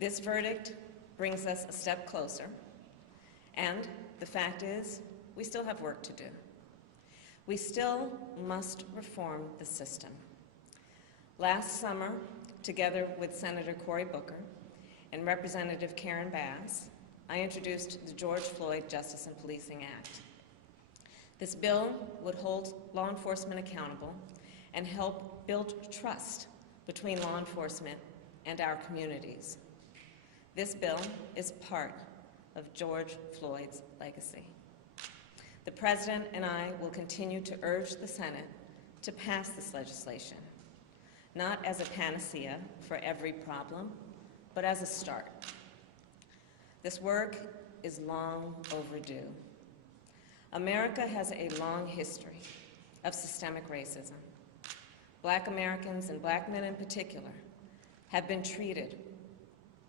This verdict brings us a step closer, and the fact is, we still have work to do. We still must reform the system. Last summer, together with Senator Cory Booker and Representative Karen Bass, I introduced the George Floyd Justice and Policing Act. This bill would hold law enforcement accountable and help build trust between law enforcement and our communities. This bill is part of George Floyd's legacy. The President and I will continue to urge the Senate to pass this legislation, not as a panacea for every problem, but as a start. This work is long overdue. America has a long history of systemic racism. Black Americans, and Black men in particular, have been treated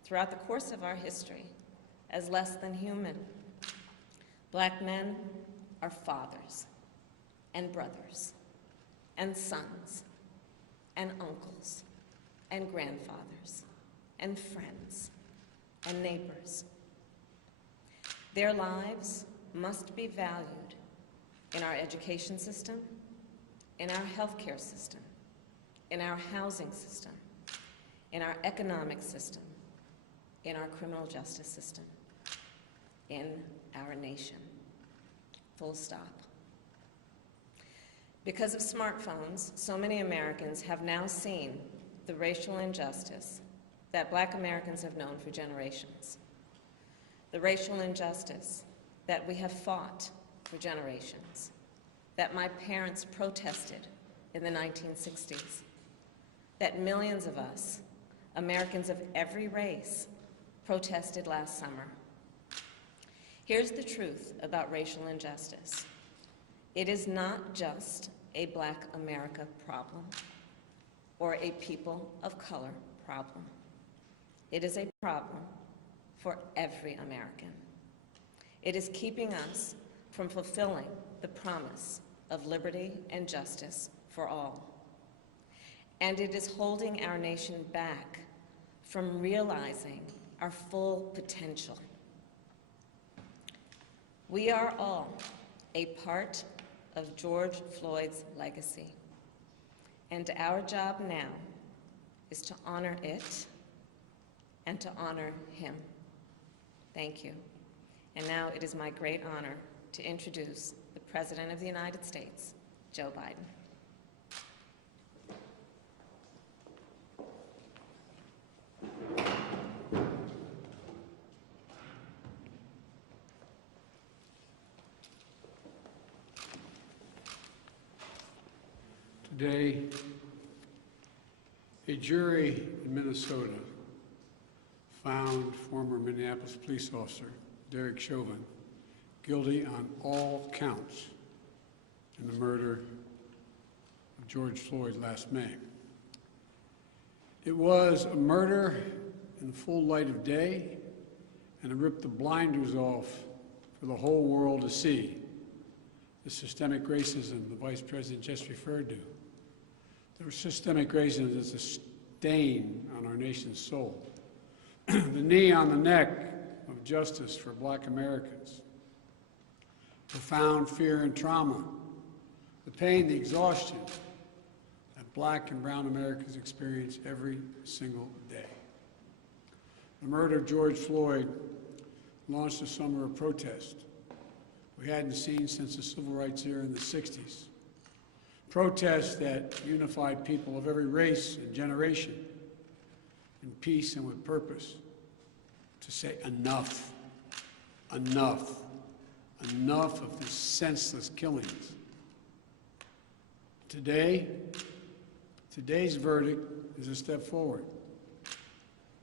throughout the course of our history as less than human. Black men are fathers and brothers and sons and uncles and grandfathers and friends and neighbors. Their lives must be valued in our education system, in our healthcare system, in our housing system, in our economic system, in our criminal justice system, in our nation. Full stop. Because of smartphones, so many Americans have now seen the racial injustice that Black Americans have known for generations. The racial injustice that we have fought for generations, that my parents protested in the 1960s, that millions of us, Americans of every race, protested last summer. Here's the truth about racial injustice. It is not just a Black America problem or a people of color problem. It is a problem for every American. It is keeping us from fulfilling the promise of liberty and justice for all. And it is holding our nation back from realizing our full potential. We are all a part of George Floyd's legacy, and our job now is to honor it and to honor him. Thank you. And now it is my great honor to introduce the President of the United States, Joe Biden. Today, a jury in Minnesota found former Minneapolis police officer Derek Chauvin guilty on all counts in the murder of George Floyd last May. It was a murder in the full light of day, and it ripped the blinders off for the whole world to see the systemic racism the Vice President just referred to. The systemic racism is a stain on our nation's soul. The knee on the neck of justice for Black Americans. Profound fear and trauma. The pain, the exhaustion that Black and brown Americans experience every single day. The murder of George Floyd launched a summer of protest we hadn't seen since the civil rights era in the 60s. Protests that unified people of every race and generation in peace and with purpose to say enough, enough, enough of these senseless killings. Today's verdict is a step forward.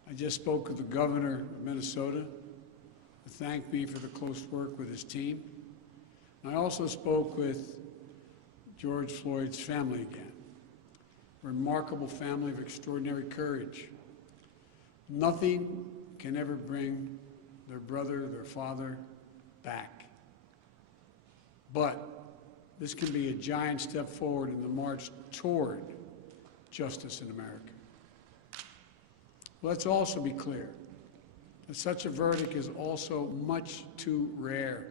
I just spoke with the governor of Minnesota, who thanked me for the close work with his team. And I also spoke with George Floyd's family again, a remarkable family of extraordinary courage. Nothing can ever bring their brother, their father, back. But this can be a giant step forward in the march toward justice in America. Let's also be clear. But such a verdict is also much too rare.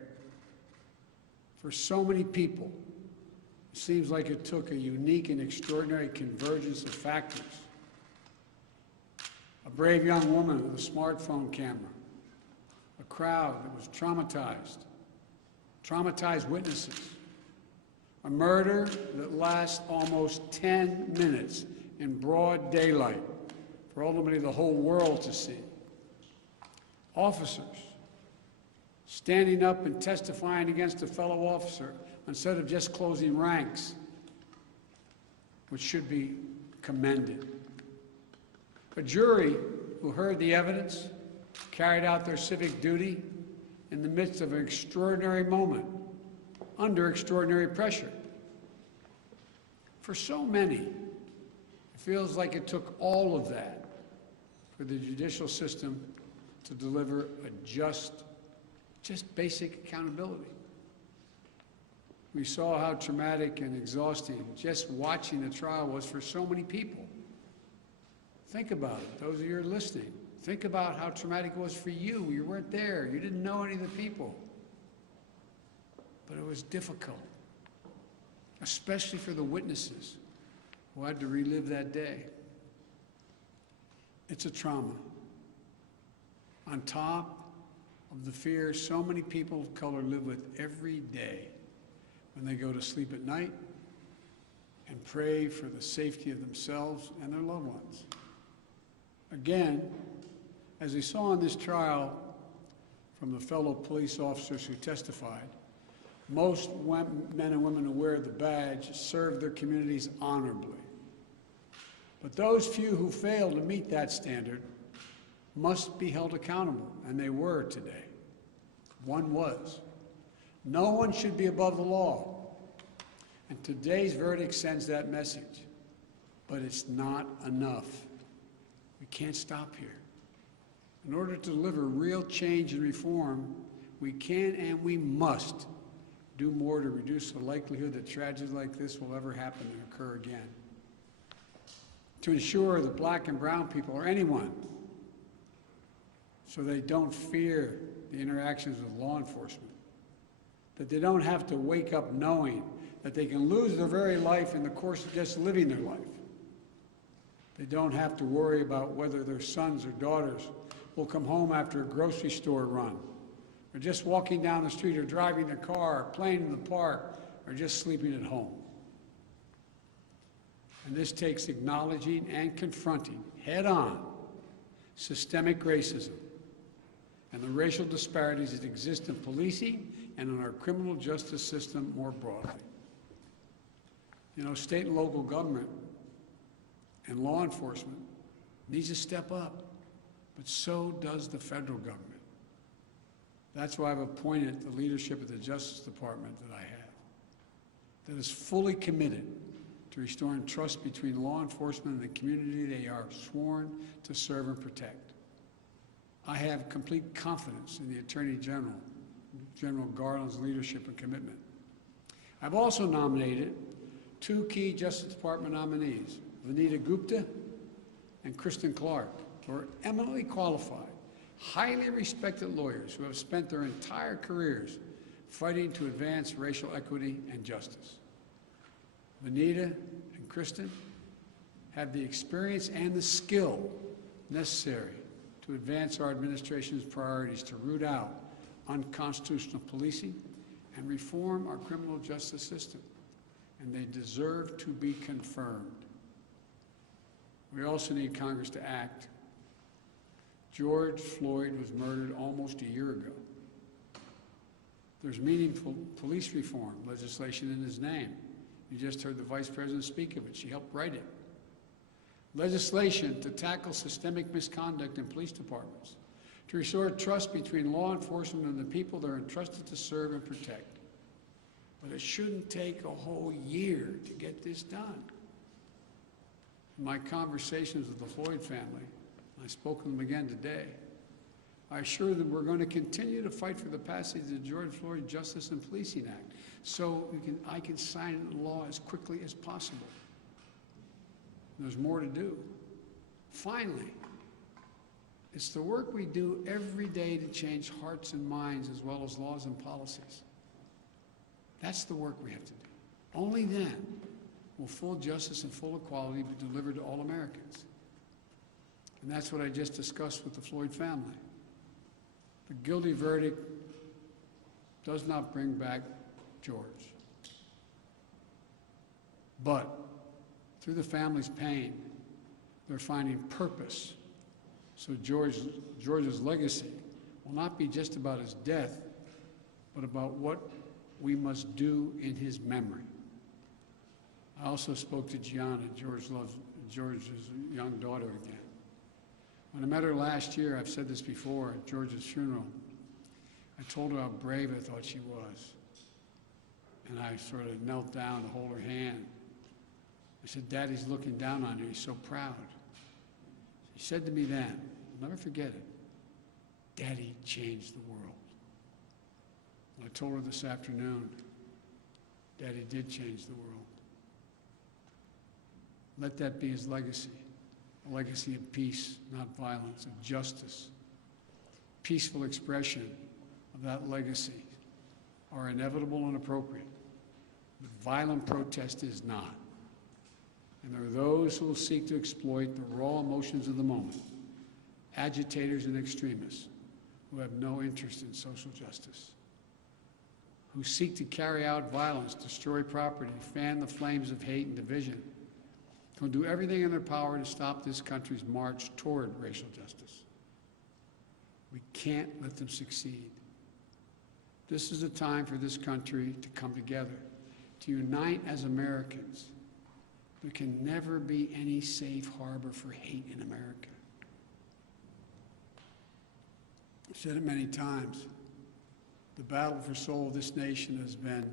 For so many people, it seems like it took a unique and extraordinary convergence of factors. A brave young woman with a smartphone camera, a crowd that was traumatized witnesses, a murder that lasts almost 10 minutes in broad daylight for ultimately the whole world to see. Officers standing up and testifying against a fellow officer instead of just closing ranks, which should be commended. A jury who heard the evidence, carried out their civic duty in the midst of an extraordinary moment, under extraordinary pressure. For so many, it feels like it took all of that for the judicial system to deliver a just basic accountability. We saw how traumatic and exhausting just watching the trial was for so many people. Think about it, those of you who are listening. Think about how traumatic it was for you. You weren't there. You didn't know any of the people. But it was difficult, especially for the witnesses who had to relive that day. It's a trauma. On top of the fear so many people of color live with every day when they go to sleep at night and pray for the safety of themselves and their loved ones. Again, as we saw in this trial from the fellow police officers who testified, most men and women who wear the badge serve their communities honorably. But those few who fail to meet that standard must be held accountable, and they were today. One was. No one should be above the law. And today's verdict sends that message. But it's not enough. We can't stop here. In order to deliver real change and reform, we can and we must do more to reduce the likelihood that tragedies like this will ever happen and occur again. To ensure that black and brown people, or anyone, so they don't fear the interactions with law enforcement, that they don't have to wake up knowing that they can lose their very life in the course of just living their life. They don't have to worry about whether their sons or daughters will come home after a grocery store run, or just walking down the street, or driving their car, or playing in the park, or just sleeping at home. And this takes acknowledging and confronting head-on systemic racism and the racial disparities that exist in policing and in our criminal justice system more broadly. You know, state and local government and law enforcement needs to step up, but so does the federal government. That's why I've appointed the leadership of the Justice Department that I have, that is fully committed to restoring trust between law enforcement and the community they are sworn to serve and protect. I have complete confidence in the Attorney General, General Garland's leadership and commitment. I've also nominated two key Justice Department nominees, Vanita Gupta and Kristen Clark, who are eminently qualified, highly respected lawyers who have spent their entire careers fighting to advance racial equity and justice. Vanita and Kristen have the experience and the skill necessary to advance our administration's priorities to root out unconstitutional policing and reform our criminal justice system, and they deserve to be confirmed. We also need Congress to act. George Floyd was murdered almost a year ago. There's meaningful police reform legislation in his name. You just heard the Vice President speak of it. She helped write it. Legislation to tackle systemic misconduct in police departments, to restore trust between law enforcement and the people they're entrusted to serve and protect. But it shouldn't take a whole year to get this done. In my conversations with the Floyd family, I spoke with them again today, I assure them we're going to continue to fight for the passage of the George Floyd Justice and Policing Act so I can sign it into law as quickly as possible. There's more to do. Finally, It's the work we do every day to change hearts and minds as well as laws and policies. That's the work we have to do. Only then will full justice and full equality be delivered to all Americans. And that's what I just discussed with the Floyd family. The guilty verdict does not bring back George. But through the family's pain, they're finding purpose. So George's legacy will not be just about his death, but about what we must do in his memory. I also spoke to Gianna, George's young daughter again. When I met her last year, I've said this before, at George's funeral, I told her how brave I thought she was. And I sort of knelt down to hold her hand. I said, Daddy's looking down on you, he's so proud. She said to me then, I'll never forget it, Daddy changed the world. And I told her this afternoon, Daddy did change the world. Let that be his legacy, a legacy of peace, not violence, of justice. Peaceful expression of that legacy are inevitable and appropriate, but violent protest is not. And there are those who will seek to exploit the raw emotions of the moment, agitators and extremists who have no interest in social justice, who seek to carry out violence, destroy property, fan the flames of hate and division, who do everything in their power to stop this country's march toward racial justice. We can't let them succeed. This is a time for this country to come together, to unite as Americans. There can never be any safe harbor for hate in America. I've said it many times. The battle for soul of this nation has been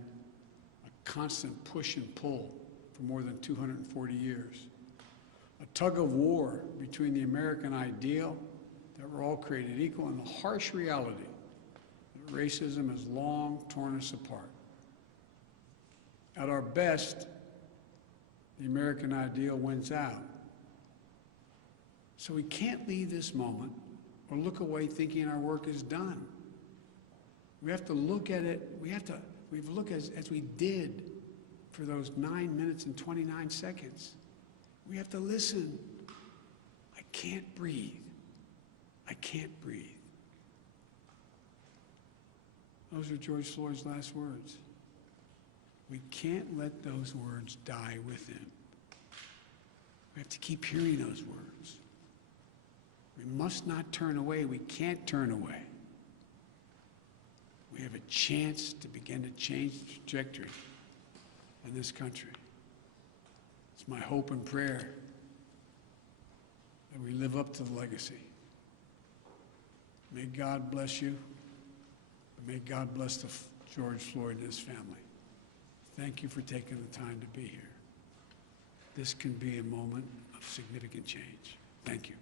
a constant push and pull for more than 240 years. A tug of war between the American ideal that we're all created equal and the harsh reality that racism has long torn us apart. At our best, the American ideal wins out. So we can't leave this moment or look away thinking our work is done. We have to look at it, we have to look as we did for those 9 minutes and 29 seconds. We have to listen. I can't breathe. I can't breathe. Those are George Floyd's last words. We can't let those words die with him. We have to keep hearing those words. We must not turn away. We can't turn away. We have a chance to begin to change the trajectory in this country. It's my hope and prayer that we live up to the legacy. May God bless you. May God bless George Floyd and his family. Thank you for taking the time to be here. This can be a moment of significant change. Thank you.